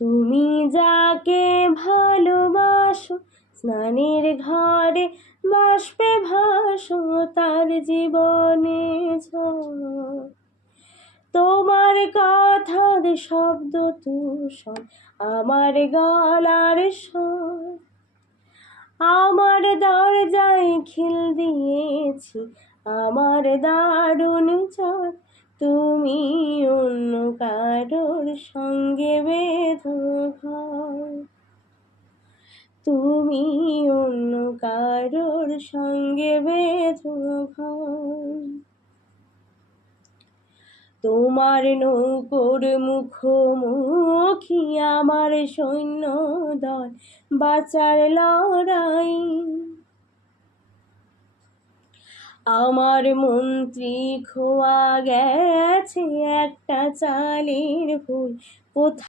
তুমি যাকে ভালোবাসো স্নানের ঘরে বাষ্পে ভাসো তার জীবনে ঝড়। তোমার কথার শব্দ তুষার আমার গলার স্বর। আমার দরজায় খিল দিয়েছি আমার দারুণ ঝড়। তুমি অন্য কারোর সঙ্গে বেঁধো ঘর। তুমি অন্য কারোর সঙ্গে বেঁধো ঘর। তোমার নৌকোর মুখোমুখি আমার সৈন্য দল বাঁচার লড়াই। আমার মন্ত্রী খোয়া গেছে একটা চালের ফুল কোথায়